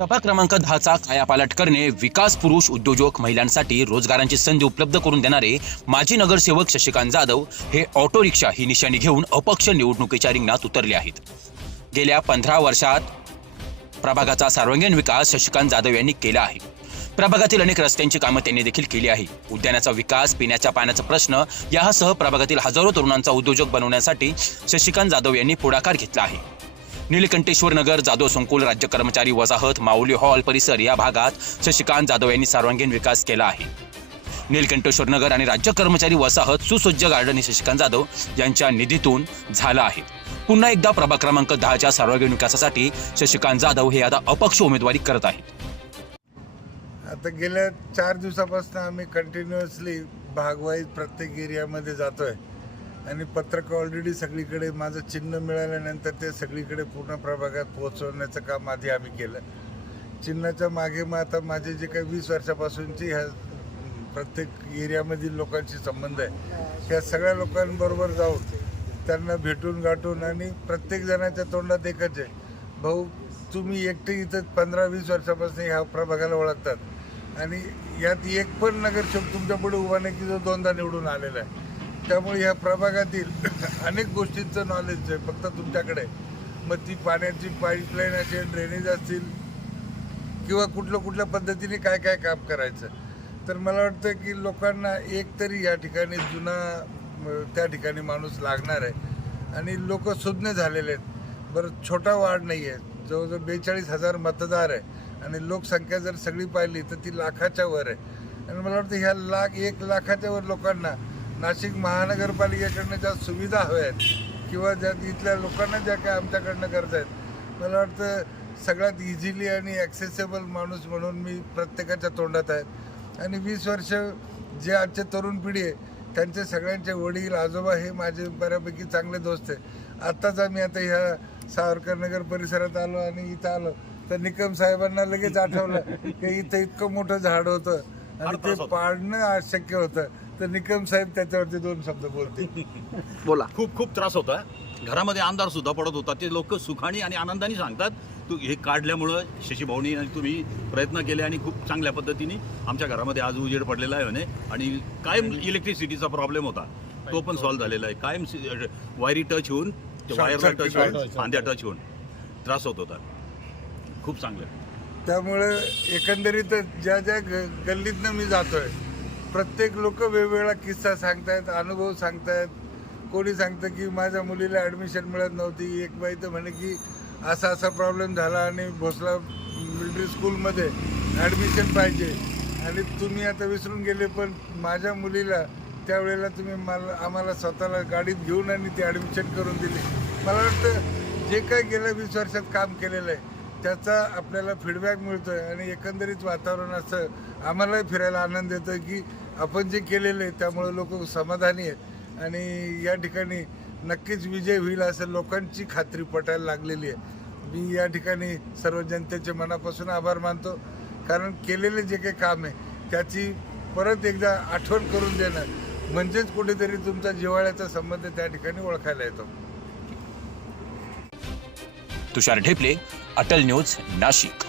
प्रभाग क्रमांक 10चा कायापालट करणे, विकास पुरुष उद्योजक महिलांसाठी रोजगारांची संधी उपलब्ध करून देणारे माजी नगरसेवक शशिकांत जाधव हे ऑटो रिक्षा ही निशाणी घेऊन अपक्ष निवडणुकीच्या रिंगणात उतरले आहेत. गेल्या 15 वर्षात प्रभागाचा सर्वांगीण विकास शशिकांत जाधव यांनी केला आहे. प्रभागातील अनेक रस्त्यांची कामं त्यांनी देखील केली आहे. उद्यानाचा विकास, पिण्याच्या पाण्याचा प्रश्न यासह प्रभागातील हजारो तरुणांचा उद्योजक बनवण्यासाठी शशिकांत जाधव यांनी पुढाकार घेतला आहे. नीलकंठेश्वर नगर, जाधव संकुल, राज्य कर्मचारी वसाहत, माऊली हॉल परिसर या भागात शशिकांत जाधव यांनी सर्वांगीण विकास केला आहे. नीलकंठेश्वर नगर आणि राज्य कर्मचारी वसाहत सुसज्ज गार्डन हे शशिकांत जाधव यांच्या निधीतून झालं आहे. पुन्हा एकदा प्रभाग क्रमांक 10च्या सर्वांगीण विकासासाठी शशिकांत जाधव हे आता अपक्ष उमेदवारी करत आहेत. आता गेल्या 4 दिवसापासून आम्ही कंटिन्युअसली भागवाईज प्रत्येक एरियामध्ये जातोय आणि पत्रक ऑलरेडी सगळीकडे माझं चिन्ह मिळाल्यानंतर ते सगळीकडे पूर्ण प्रभागात पोहोचवण्याचं काम आधी आम्ही केलं. चिन्हाच्या मागे मग आता माझे जे काही 20 वर्षापासूनची ह्या प्रत्येक एरियामधील लोकांशी संबंध आहे, त्या सगळ्या लोकांबरोबर जाऊन त्यांना भेटून गाठून आणि प्रत्येक जणाच्या तोंडात एकच आहे, भाऊ तुम्ही एकटे इथं 15-20 वर्षापासून ह्या प्रभागाला ओळखतात आणि यात एक पण नगरसेवक तुमच्या पुढे उभा नाही की जो 2दा निवडून आलेला आहे. त्यामुळे ह्या प्रभागातील अनेक गोष्टींचं नॉलेज आहे फक्त तुमच्याकडे. मग ती पाण्याची पाईपलाईन असेल, ड्रेनेज असतील किंवा कुठल्या पद्धतीने काय काय काम करायचं. तर मला वाटतं की लोकांना एक तरी या ठिकाणी जुना त्या ठिकाणी माणूस लागणार आहे आणि लोक सुज्ञ झालेले आहेत. बरं, छोटा वार्ड नाही आहे, जवळजवळ 42,000 मतदार आहे आणि लोकसंख्या जर सगळी पाहिली तर ती लाखाच्या वर आहे. आणि मला वाटतं ह्या 1 लाखाच्या वर लोकांना नाशिक महानगरपालिकेकडनं ज्या सुविधा हव्या आहेत किंवा ज्या इथल्या लोकांना ज्या काय आमच्याकडनं गरज आहेत, मला वाटतं सगळ्यात इझिली आणि ॲक्सेसेबल माणूस म्हणून मी प्रत्येकाच्या तोंडात आहे. आणि 20 वर्ष जे आजचे तरुण पिढी आहे त्यांचे सगळ्यांचे वडील आजोबा हे माझे बऱ्यापैकी चांगले दोस्त आहे. आत्ताच आम्ही आता ह्या सावरकरनगर परिसरात आलो आणि इथं आलो तर निकम साहेबांना लगेच आठवलं की इथं इतकं मोठं झाड होतं आणि ते पाडणं अशक्य होतं, तर निकम साहेब त्याच्यावरती 2 शब्द बोलते. बोला. खूप त्रास होता. घरामध्ये अंधार सुद्धा पडत होता. ते लोक सुखाने आणि आनंदाने सांगतात तू हे काढल्यामुळं शशी भाऊनी आणि तुम्ही प्रयत्न केले आणि खूप चांगल्या पद्धतीने आमच्या घरामध्ये आज उजेड पडलेला आहे म्हणे. आणि कायम इलेक्ट्रिसिटीचा प्रॉब्लेम होता, तो पण सॉल्व्ह झालेला आहे. कायम वायरी टच होऊन, वायरला टच होऊन, फांद्या टच होऊन त्रास होत होता. खूप चांगलं. त्यामुळे एकंदरीत ज्या गल्लीतनं मी जातोय प्रत्येक लोक वेगवेगळा किस्सा सांगतायत, अनुभव सांगतायत. कोणी सांगतं की माझ्या मुलीला ॲडमिशन मिळत नव्हती, एक बाई तर म्हणे की असा प्रॉब्लेम झाला आणि भोसला मिलिटरी स्कूलमध्ये ॲडमिशन पाहिजे आणि तुम्ही आता विसरून गेले, पण माझ्या मुलीला त्यावेळेला तुम्ही आम्हाला स्वतःला गाडीत घेऊन आणि ती ॲडमिशन करून दिली. मला वाटतं जे काही गेल्या 20 वर्षात काम केलेलं आहे त्याचा आपल्याला फीडबॅक मिळतो आहे आणि एकंदरीत वातावरण असं आम्हालाही फिरायला आनंद येतो की आपण जे केलेलं आहे त्यामुळे लोक समाधानी आहेत आणि या ठिकाणी नक्कीच विजय होईल असं लोकांची खात्री पटायला लागलेली आहे. मी या ठिकाणी सर्व जनतेचे मनापासून आभार मानतो, कारण केलेले जे काही काम आहे त्याची परत एकदा आठवण करून देणं म्हणजेच कुठेतरी तुमचा जिव्हाळ्याचा संबंध त्या ठिकाणी ओळखायला येतो. तुषार ढेपले, अटल न्यूज, नाशिक.